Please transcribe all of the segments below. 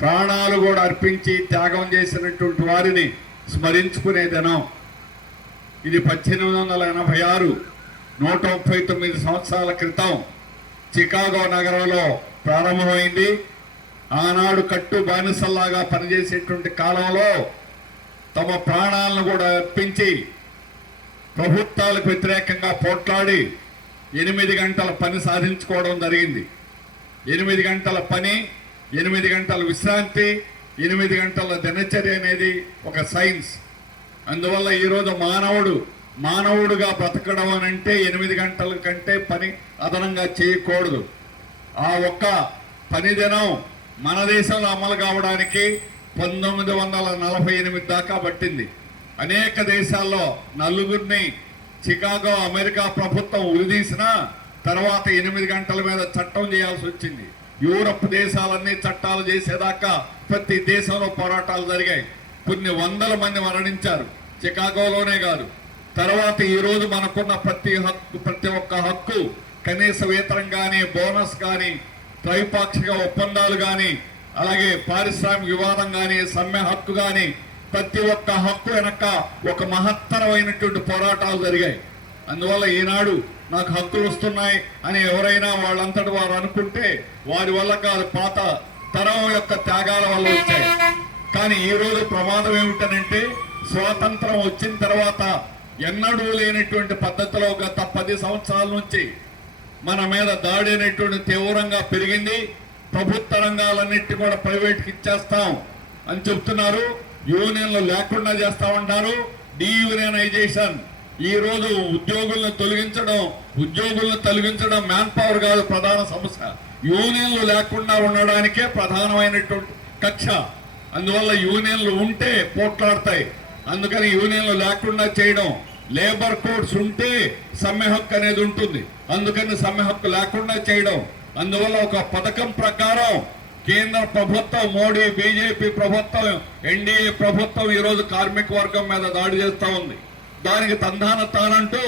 ప్రాణాలు కూడా అర్పించి త్యాగం చేసినటువంటి వారిని స్మరించుకునే దినం. ఇది పద్దెనిమిది వందల ఎనభై ఆరు నూట ముప్పై తొమ్మిది సంవత్సరాల క్రితం చికాగో నగరంలో ప్రారంభమైంది. ఆనాడు కట్టు బానిసల్లాగా పనిచేసేటువంటి కాలంలో తమ ప్రాణాలను కూడా అర్పించి ప్రభుత్వాలకు వ్యతిరేకంగా పోట్లాడి ఎనిమిది గంటల పని సాధించుకోవడం జరిగింది. ఎనిమిది గంటల పని ఎనిమిది గంటల విశ్రాంతి ఎనిమిది గంటల దినచర్య అనేది ఒక సైన్స్. అందువల్ల ఈరోజు మానవుడు మానవుడుగా బ్రతకడం అని అంటే ఎనిమిది గంటల కంటే పని అదనంగా చేయకూడదు. ఆ ఒక్క పని దినం మన దేశంలో అమలు కావడానికి పంతొమ్మిది వందల నలభై ఎనిమిది దాకా పట్టింది. అనేక దేశాల్లో నలుగురిని చికాగో అమెరికా ప్రభుత్వం ఉరిదీసిన తర్వాత ఎనిమిది గంటల మీద చట్టం చేయాల్సి వచ్చింది. యూరప్ దేశాలన్నీ చట్టాలు చేసేదాకా ప్రతి దేశంలో పోరాటాలు జరిగాయి. కొన్ని వందల మంది మరణించారు. చికాగోలోనే కాదు. తర్వాత ఈరోజు మనకున్న ప్రతి హక్కు ప్రతి ఒక్క హక్కు కనీస వేతనం కానీ బోనస్ కానీ త్రైపాక్షిక ఒప్పందాలు కానీ అలాగే పారిశ్రామిక వివాదం కానీ సమ్మె హక్కు కానీ ప్రతి ఒక్క హక్కు వెనక ఒక మహత్తరమైనటువంటి పోరాటాలు జరిగాయి. అందువల్ల ఈనాడు నాకు హక్కులు వస్తున్నాయి అని ఎవరైనా వాళ్ళంతటి వారు అనుకుంటే వారి వల్ల కాదు పాత తరం యొక్క త్యాగాల వల్ల వచ్చాయి కానీ ఈ రోజు ప్రమాదం ఏమిటనంటే స్వాతంత్రం వచ్చిన తర్వాత ఎన్నడూ లేనటువంటి పద్ధతిలో గత పది సంవత్సరాల నుంచి మన మీద దాడి అనేటువంటి తీవ్రంగా పెరిగింది. ప్రభుత్వ రంగాలన్నిటి కూడా ప్రైవేట్కి ఇచ్చేస్తాం అని చెప్తున్నారు. యూనియన్లు లేకుండా చేస్తామంటారు డీయూనియనైజేషన్ ఈ రోజు ఉద్యోగులను తొలగించడం ఉద్యోగులను తొలగించడం మ్యాన్ పవర్ కాదు ప్రధాన సమస్య. యూనియన్లు లేకుండా ఉండడానికే ప్రధానమైనటువంటి కక్ష. అందువల్ల యూనియన్లు ఉంటే పోట్లాడతాయి. అందుకని యూనియన్లు లేకుండా చేయడం లేబర్ కోడ్స్ ఉంటే సమ్మె హక్కు అనేది ఉంటుంది. అందుకని సమ్మె హక్కు లేకుండా చేయడం. అందువల్ల ఒక పథకం ప్రకారం కేంద్ర ప్రభుత్వం మోడీ బీజేపీ ప్రభుత్వం ఎన్డీఏ ప్రభుత్వం ఈరోజు కార్మిక వర్గం మీద దాడి చేస్తూ ఉంది. దానికి తందాన తానంటూ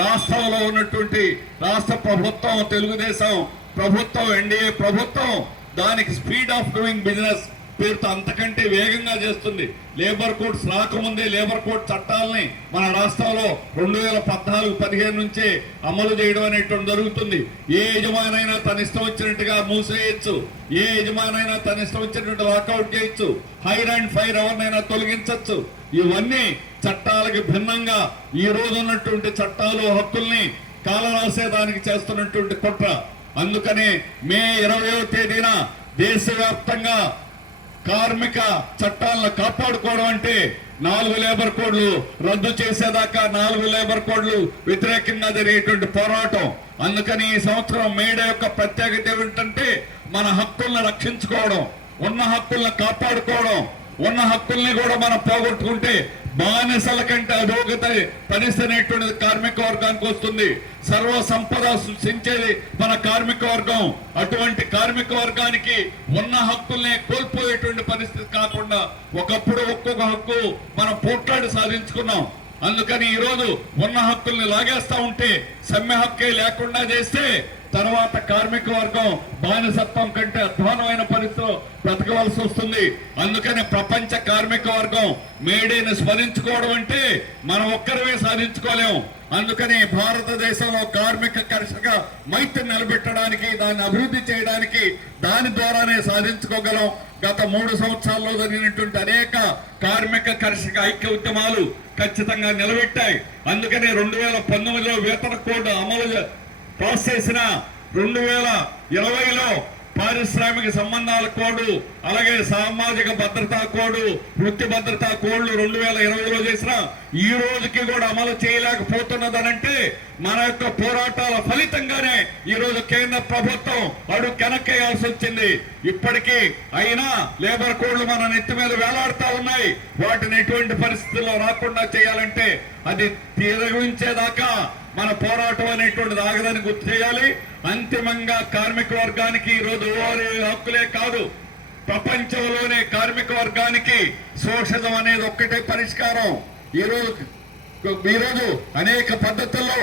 రాష్ట్రంలో ఉన్నటువంటి రాష్ట్ర ప్రభుత్వం తెలుగుదేశం ప్రభుత్వం ఎన్డీఏ ప్రభుత్వం దానికి స్పీడ్ ఆఫ్ డూయింగ్ బిజినెస్ పేరుతో అంతకంటే వేగంగా చేస్తుంది. లేబర్ కోడ్స్ రాకముందే లేబర్ కోడ్ చట్టాలని మన రాష్ట్రంలో రెండు వేల పద్నాలుగు పదిహేను నుంచే అమలు చేయడం అనేటువంటి జరుగుతుంది. ఏ యజమానైనా తన ఇష్టం వచ్చినట్టుగా మూసేయచ్చు ఏ యజమానైనా తన ఇష్టం వచ్చినట్టు లాకౌట్ చేయొచ్చు. హైర్ అండ్ ఫైర్ ఎవరినైనా తొలగించవచ్చు ఇవన్నీ చట్టాలకి భిన్నంగా ఈ రోజు ఉన్నటువంటి చట్టాలు హక్కుల్ని కాలరాసేదానికి చేస్తున్నటువంటి కుట్ర. అందుకనే మే ఇరవయో తేదీన దేశవ్యాప్తంగా కార్మిక చట్టాలను కాపాడుకోవడం అంటే నాలుగు లేబర్ కోడ్లు రద్దు చేసేదాకా నాలుగు లేబర్ కోడ్లు వ్యతిరేకంగా జరిగేటువంటి పోరాటం. అందుకని ఈ సంవత్సరం మేడే యొక్క ప్రత్యేకత ఏమిటంటే మన హక్కుల్ని రక్షించుకోవడం ఉన్న హక్కుల్ని కాపాడుకోవడం ఉన్న హక్కుల్ని కూడా మనం పోగొట్టుకుంటే బానిసల కంటే అధోగత పరిస్థితి కార్మిక వర్గానికి వస్తుంది. సర్వ సంపద సృష్టించేది మన కార్మిక వర్గం. అటువంటి కార్మిక వర్గానికి ఉన్న హక్కుల్ని కోల్పోయేటువంటి పరిస్థితి కాకుండా ఒకప్పుడు ఒక్కొక్క హక్కు మనం పోట్లాడి సాధించుకున్నాం. అందుకని ఈరోజు ఉన్న హక్కుల్ని లాగేస్తా ఉంటే సమ్మె హక్కే లేకుండా చేస్తే తర్వాత కార్మిక వర్గం బానిసత్వం కంటే అధ్వానమైన పరిస్థితిలో బ్రతకవలసి వస్తుంది. అందుకని ప్రపంచ కార్మిక వర్గం మేడీని స్మరించుకోవడం అంటే మనం ఒక్కరమే సాధించుకోలేము అందుకని భారతదేశంలో కార్మిక కర్షక మైత్రి నిలబెట్టడానికి దాన్ని అభివృద్ధి చేయడానికి దాని ద్వారానే సాధించుకోగలం. గత మూడు సంవత్సరాల్లో జరిగినటువంటి అనేక కార్మిక కర్షక ఐక్య ఉద్యమాలు ఖచ్చితంగా నిలబెట్టాయి. అందుకని రెండు వేల పంతొమ్మిదిలో వేతన కోడ్ అమలు పాస్ చేసిన రెండు వేల ఇరవైలో పారిశ్రామిక సంబంధాల కోడ్ అలాగే సామాజిక భద్రతా కోడ్ వృత్తి భద్రతా కోడ్లు రెండు వేల ఇరవైలో చేసిన ఈ రోజుకి కూడా అమలు చేయలేకపోతున్నదనంటే మన యొక్క పోరాటాల ఫలితంగానే ఈ రోజు కేంద్ర ప్రభుత్వం అడుగు వెనక్కేయాల్సి వచ్చింది. ఇప్పటికీ అయినా లేబర్ కోడ్లు మన నెత్తి మీద వేలాడుతా ఉన్నాయి. వాటిని ఎటువంటి పరిస్థితుల్లో రాకుండా చేయాలంటే అది తిరగించేదాకా మన పోరాటం అనేటువంటిది ఆగదని గుర్తు చేయాలి. అంతిమంగా కార్మిక వర్గానికి ఈ రోజు హక్కులే కాదు. ప్రపంచంలోనే కార్మిక వర్గానికి శోషణం అనేది ఒక్కటే పరిష్కారం. ఈ రోజు ఈ రోజు అనేక పద్ధతుల్లో